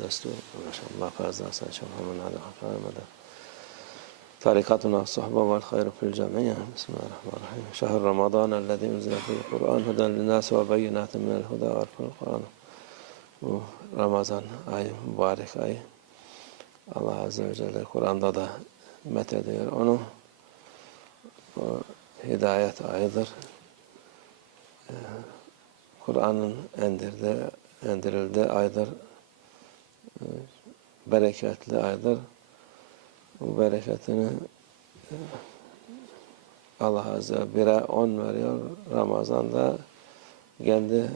دستور ما شاء الله فاز أحسن شرح من هذا حفاظ مدى طريقتنا الصحبة والخير في الجميع بسم الله الرحمن الرحيم شهر رمضان الذي أنزل فيه القرآن هدى للناس وبينات من الهدى والفرقان Bu Ramazan ayı, mübarek ay. Allah Azze ve Celle Kur'an'da da met ediyor onu. O hidayet ayıdır. Ee, Kur'an'ın endirdi, endirildiği aydır. Bereketli aydır. Bu bereketini e, Allah Azze bire on veriyor. Ramazan'da kendi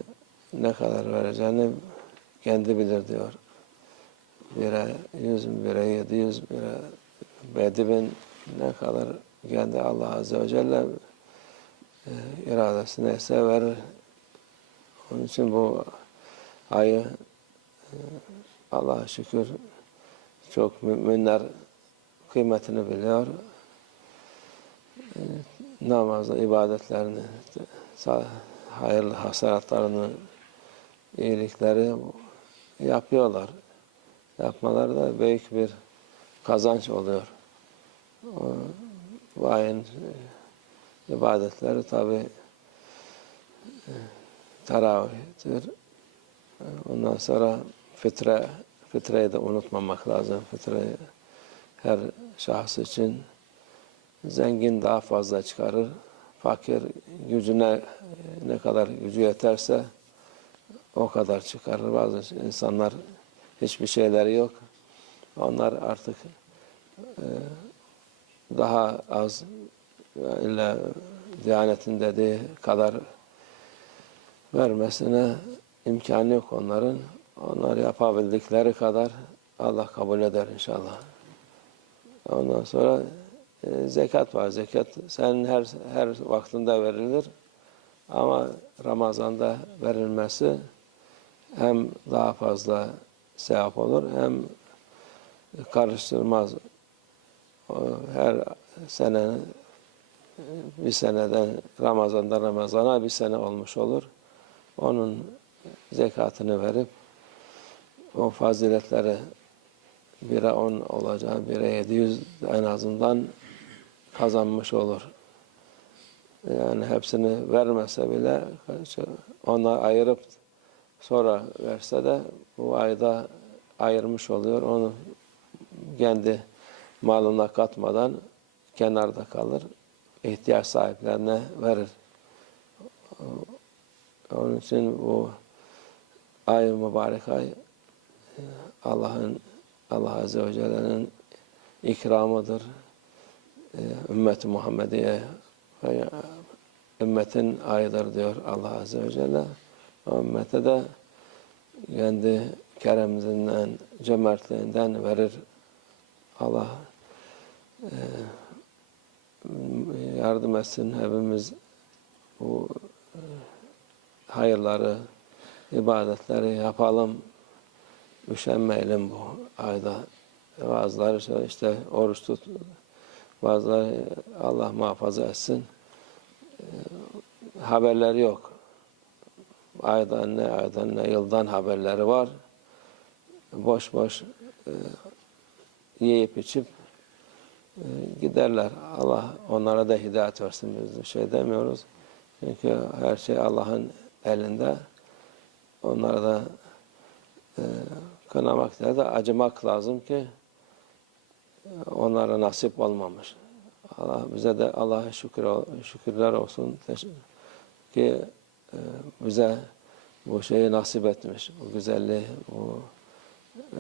ne kadar vereceğini kendi bilir diyor. Bire yüz, bire yedi yüz, bire yedi bin ne kadar kendi Allah Azze ve Celle e, iradesi neyse verir. Onun için bu ayı e, Allah'a şükür çok müminler kıymetini biliyor. E, namazı, ibadetlerini, hayırlı hasenatlarını, iyilikleri yapıyorlar. Yapmaları da büyük bir kazanç oluyor. O, e, ibadetleri tabi teravihtir. E, Ondan sonra fitre, fitreyi de unutmamak lazım. Fitre her şahıs için zengin daha fazla çıkarır. Fakir gücüne ne kadar gücü yeterse o kadar çıkarır. Bazı insanlar hiçbir şeyleri yok. Onlar artık e, daha az illa Diyanet'in dediği kadar vermesine imkanı yok onların. Onlar yapabildikleri kadar Allah kabul eder inşallah. Ondan sonra e, zekat var. Zekat senin her her vaktinde verilir. Ama Ramazan'da verilmesi hem daha fazla sevap olur hem karıştırmaz. Her sene bir seneden Ramazan'da Ramazan'a bir sene olmuş olur. Onun zekatını verip o faziletleri bire on olacağı, bire yedi yüz en azından kazanmış olur. Yani hepsini vermese bile ona ayırıp sonra verse de bu ayda ayırmış oluyor. Onu kendi malına katmadan kenarda kalır. ihtiyaç sahiplerine verir. Onun için bu ay mübarek ay Allah'ın Allah Azze ve Celle'nin ikramıdır. Ee, Ümmeti Muhammediye ümmetin ayıdır diyor Allah Azze ve Celle. Ümmete de kendi kereminden, cömertliğinden verir. Allah e, yardım etsin hepimiz bu e, hayırları, ibadetleri yapalım. Üşenmeyelim bu ayda. Bazıları işte oruç tut, bazıları Allah muhafaza etsin. E, haberleri yok. Aydan ne, aydan ne, yıldan haberleri var. Boş boş e, yiyip içip e, giderler. Allah onlara da hidayet versin biz de şey demiyoruz. Çünkü her şey Allah'ın elinde. Onlara da e, kınamak değil de acımak lazım ki e, onlara nasip olmamış. Allah bize de Allah'a şükür şükürler olsun ki e, bize bu şeyi nasip etmiş. Bu güzelliği, bu e,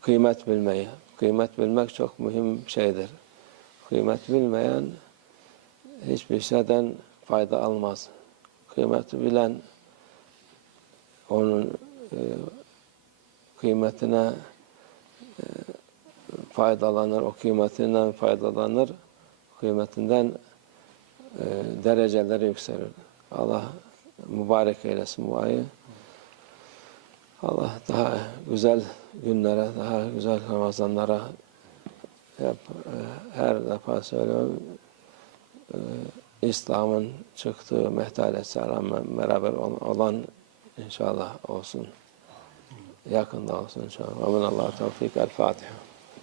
kıymet bilmeyi. Kıymet bilmek çok mühim şeydir. Kıymet bilmeyen hiçbir şeyden fayda almaz. Kıymeti bilen onun kıymetine e, faydalanır, o kıymetinden faydalanır, kıymetinden e, dereceleri yükselir. Allah mübarek eylesin bu ayı. Allah daha güzel günlere, daha güzel Ramazanlara hep e, her defa söylüyorum e, İslam'ın çıktığı mehtalesi beraber ol- olan inşallah olsun. جزاك الله خير إن شاء الله. ومن الله توفيق الفاتحة.